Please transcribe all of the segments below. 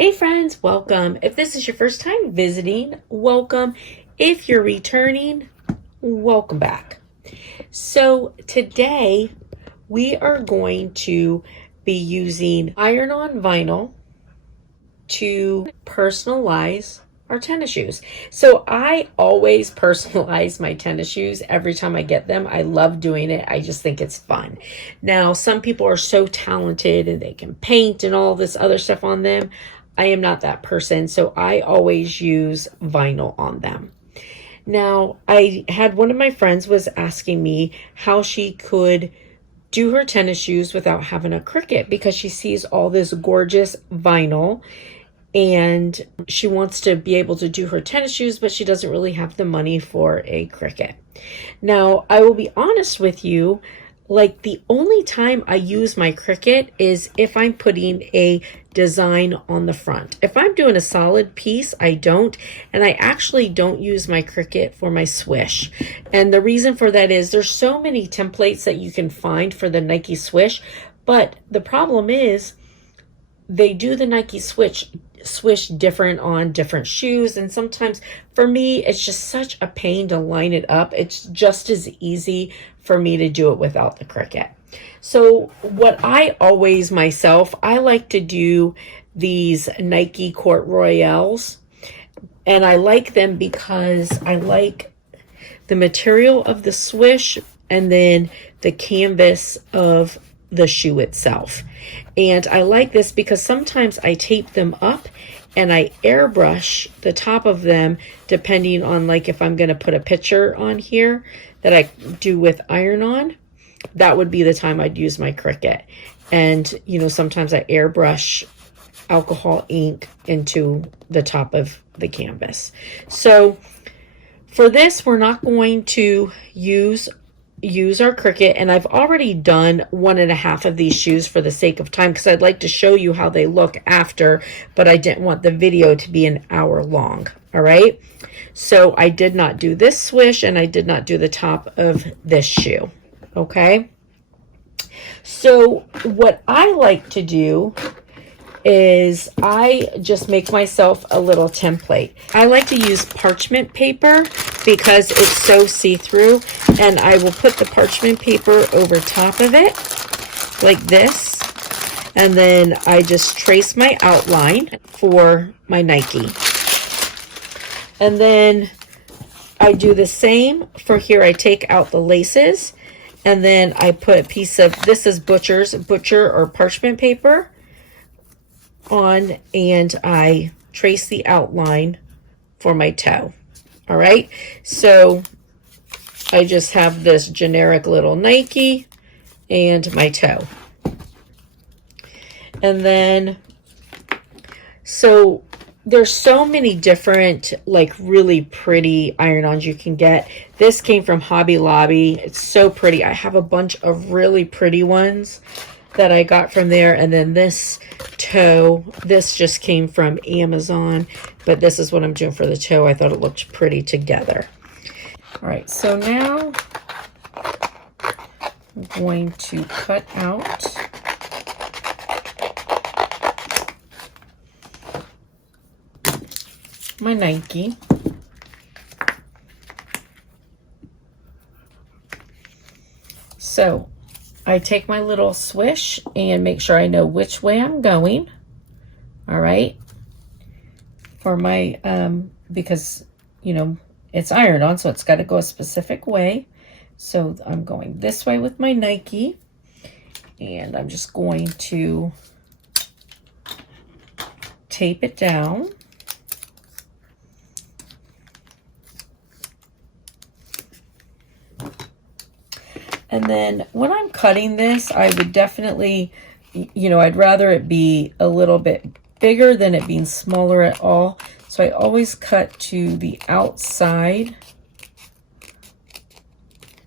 Hey friends, welcome. If this is your first time visiting, welcome. If you're returning, welcome back. So today we are going to be using iron-on vinyl to personalize our tennis shoes. So I always personalize my tennis shoes every time I get them. I love doing it. I just think it's fun. Now, some people are so talented and they can paint and all this other stuff on them. I am not that person, so I always use vinyl on them. Now, I had one of my friends was asking me how she could do her tennis shoes without having a Cricut because she sees all this gorgeous vinyl and she wants to be able to do her tennis shoes, but she doesn't really have the money for a Cricut. Now, I will be honest with you, like the only time I use my Cricut is if I'm putting a design on the front. If I'm doing a solid piece, I don't. And I actually don't use my Cricut for my swish. And the reason for that is there's so many templates that you can find for the Nike swish. But the problem is they do the Nike swish different on different shoes, and sometimes for me it's just such a pain to line it up. It's just as easy for me to do it without the Cricut. So what I always myself, I like to do these Nike Court Royales, and I like them because I like the material of the swish and then the canvas of the shoe itself. And I like this because sometimes I tape them up and I airbrush the top of them depending on, like, if I'm going to put a picture on here that I do with iron-on, that would be the time I'd use my Cricut. And, you know, sometimes I airbrush alcohol ink into the top of the canvas. So for this, we're not going to use our Cricut, and I've already done 1.5 of these shoes for the sake of time because I'd like to show you how they look after, but I didn't want the video to be an hour long. All right, so I did not do this swish and I did not do the top of this shoe. Okay, so what I like to do is I just make myself a little template. I like to use parchment paper because it's so see-through, and I will put the parchment paper over top of it like this, and then I just trace my outline for my Nike. And then I do the same for here. I take out the laces, and then I put a piece of, this is butcher or parchment paper on, and I trace the outline for my toe. All right, so I just have this generic little Nike and my toe. And then, so there's so many different, like, really pretty iron-ons you can get. This came from Hobby Lobby. It's so pretty. I have a bunch of really pretty ones that I got from there. And then this toe, this just came from Amazon, but this is what I'm doing for the toe. I thought it looked pretty together. All right, so now I'm going to cut out my Nike. So I take my little swish and make sure I know which way I'm going. All right. For my, because, you know, it's iron-on, so it's got to go a specific way. So I'm going this way with my Nike, and I'm just going to tape it down. And then when I'm cutting this, I would definitely, you know, I'd rather it be a little bit bigger than it being smaller at all. So I always cut to the outside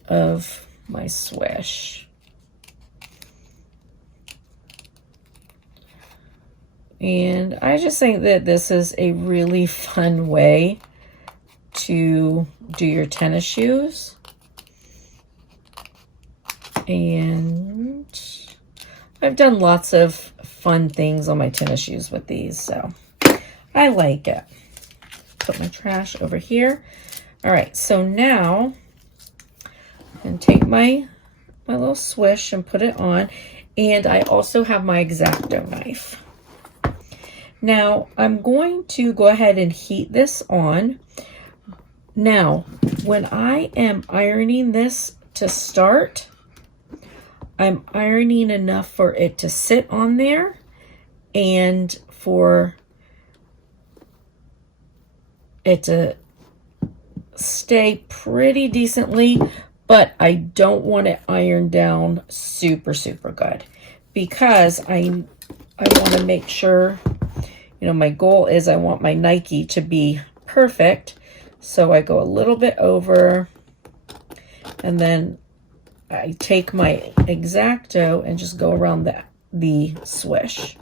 of my swish. And I just think that this is a really fun way to do your tennis shoes. And I've done lots of fun things on my tennis shoes with these, so I like it. Put my trash over here. All right, so now I'm going to take my little swish and put it on. And I also have my X-Acto knife. Now, I'm going to go ahead and heat this on. Now, when I am ironing this to start, I'm ironing enough for it to sit on there and for it to stay pretty decently, but I don't want it ironed down super good, because I want to make sure, you know, my goal is I want my Nike to be perfect. So I go a little bit over, and then I take my X-Acto and just go around the swish.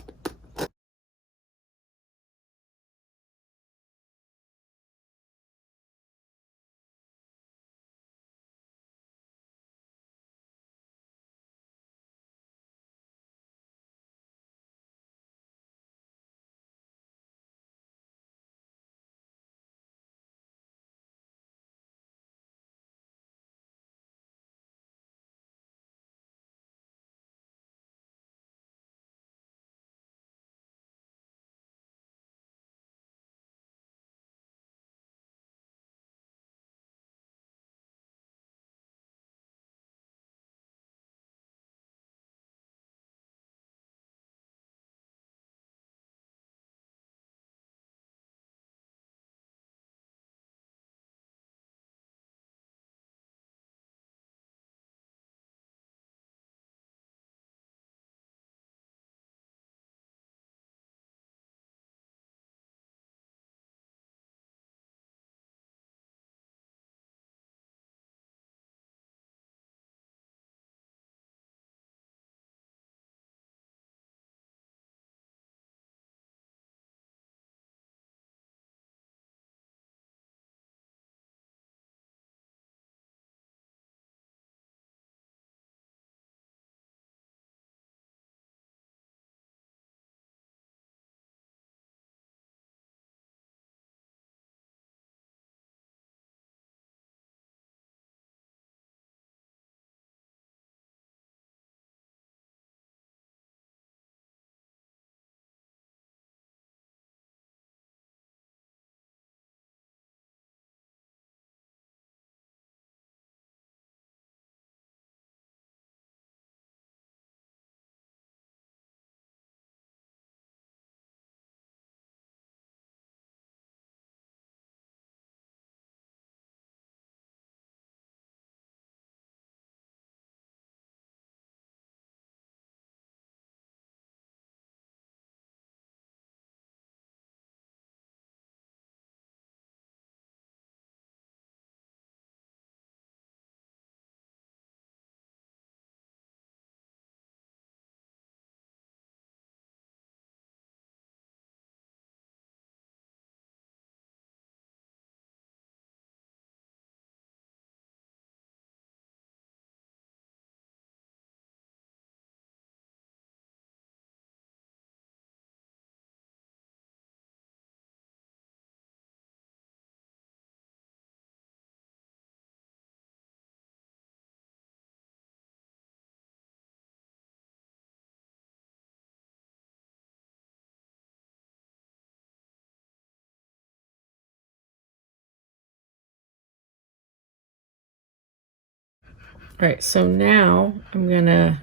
All right, so now I'm gonna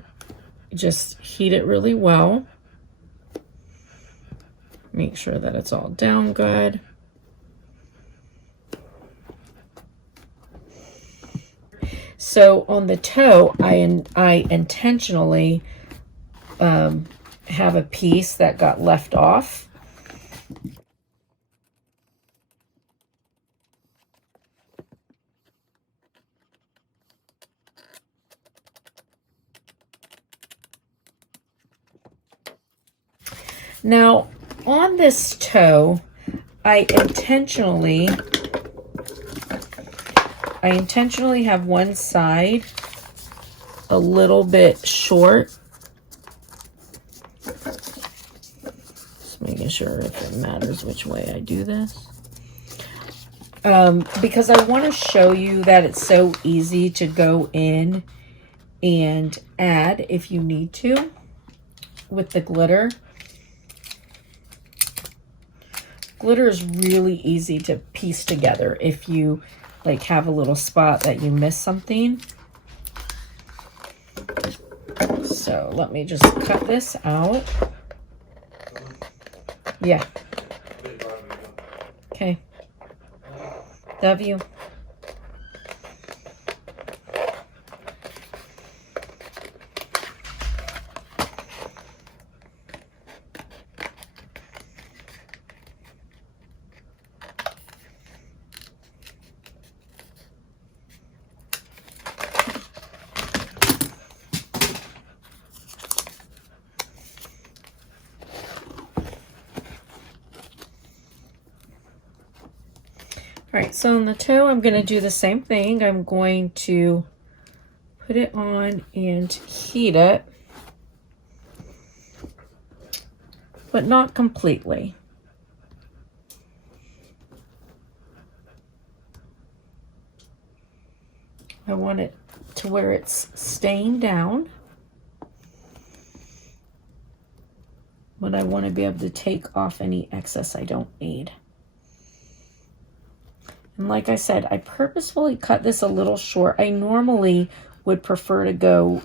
just heat it really well. Make sure that it's all down good. So on the toe, I intentionally have a piece that got left off. Now, on this toe, I intentionally have one side a little bit short Just making sure if it matters which way I do this. Because I want to show you that it's so easy to go in and add if you need to with the glitter. Glitter is really easy to piece together if you like have a little spot that you miss something. So let me just cut this out. Yeah. Okay. Love you. All right, so on the toe, I'm going to do the same thing. I'm going to put it on and heat it, but not completely. I want it to where it's staying down, but I want to be able to take off any excess I don't need. And like I said, I purposefully cut this a little short. I normally would prefer to go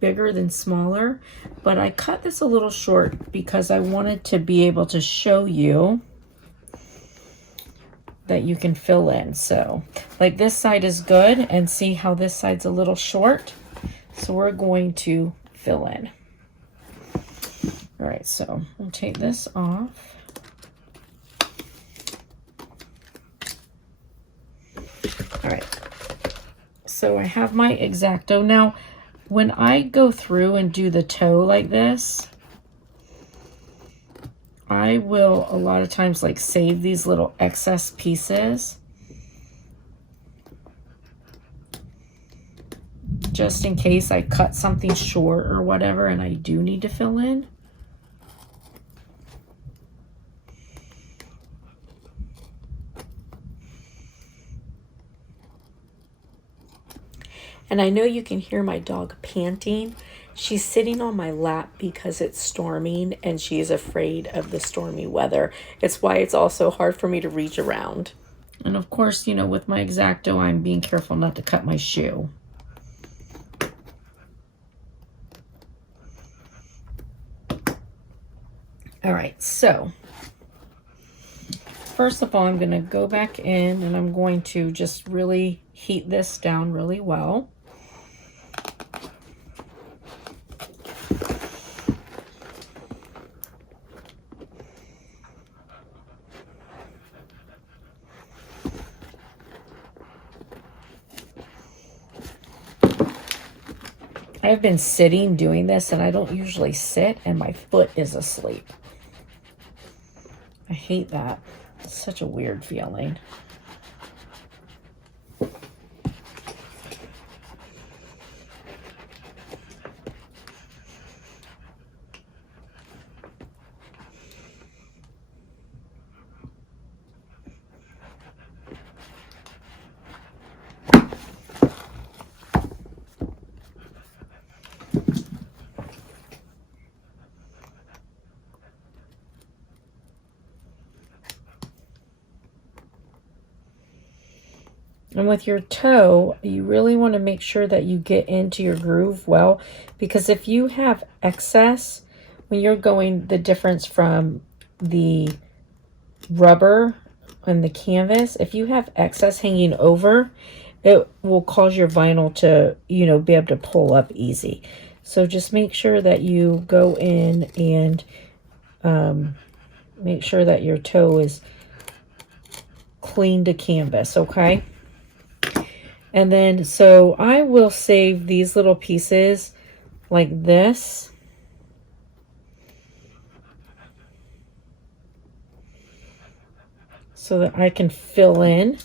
bigger than smaller, but I cut this a little short because I wanted to be able to show you that you can fill in. So like this side is good, and see how this side's a little short. So we're going to fill in. All right, so we'll take this off. All right, so I have my X-Acto. Now, when I go through and do the toe like this, I will a lot of times like save these little excess pieces just in case I cut something short or whatever and I do need to fill in. And I know you can hear my dog panting. She's sitting on my lap because it's storming and she is afraid of the stormy weather. It's why it's also hard for me to reach around. And of course, you know, with my X-Acto, I'm being careful not to cut my shoe. All right, so first of all, I'm going to go back in and I'm going to just really heat this down really well. I've been sitting doing this and I don't usually sit and my foot is asleep. I hate that. It's such a weird feeling. And with your toe, you really want to make sure that you get into your groove well, because if you have excess, when you're going the difference from the rubber and the canvas, if you have excess hanging over, it will cause your vinyl to, you know, be able to pull up easy. So just make sure that you go in and make sure that your toe is clean to canvas, okay? And then, so I will save these little pieces like this. So that I can fill in.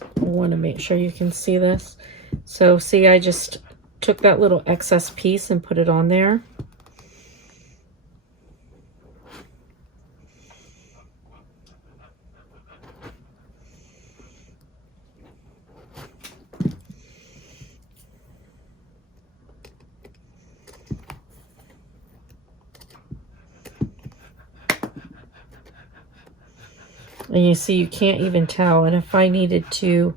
I want to make sure you can see this. So see, I just took that little excess piece and put it on there. And you see, you can't even tell. And if I needed to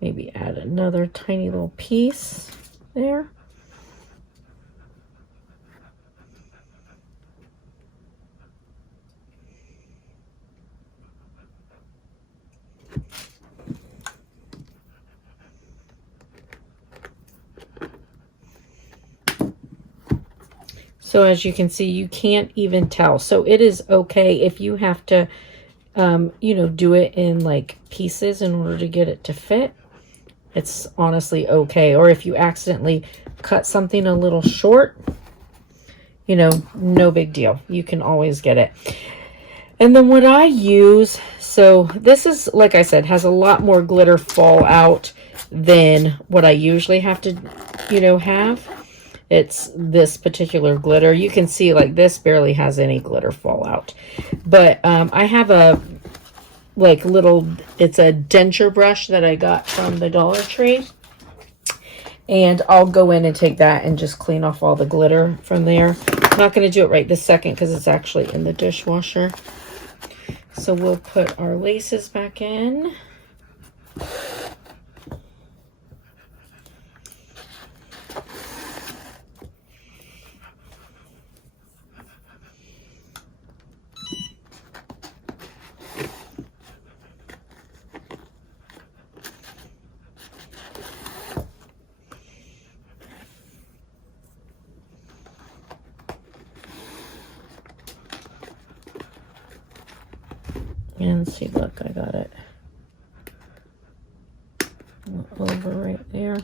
maybe add another tiny little piece there. So as you can see, you can't even tell. So it is okay if you have to, you know, do it in like pieces in order to get it to fit. It's honestly okay. Or if you accidentally cut something a little short, you know, no big deal. You can always get it. And then what I use, so this is, like I said, has a lot more glitter fallout than what I usually have to, you know, have. It's this particular glitter. You can see like this barely has any glitter fallout. But I have a like little, it's a denture brush that I got from the Dollar Tree. And I'll go in and take that and just clean off all the glitter from there. I'm not going to do it right this second because it's actually in the dishwasher. So we'll put our laces back in. And see, look, I got it over right there.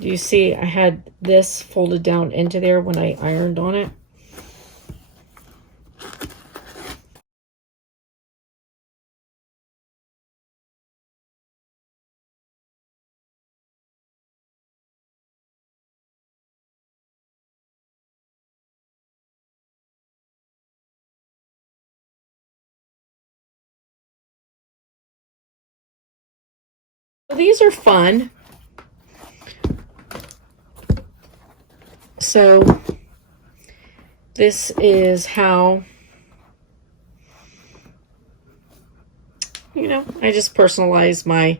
Do you see I had this folded down into there when I ironed on it? These are fun. So this is how, you know, I just personalize my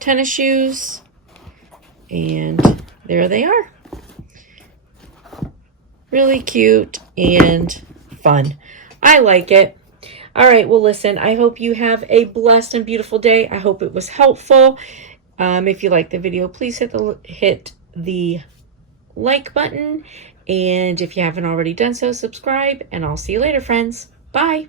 tennis shoes. And there they are. Really cute and fun. I like it. All right, well, listen, I hope you have a blessed and beautiful day. I hope it was helpful. If you like the video, please hit the like button. And if you haven't already done so, subscribe. And I'll see you later, friends. Bye.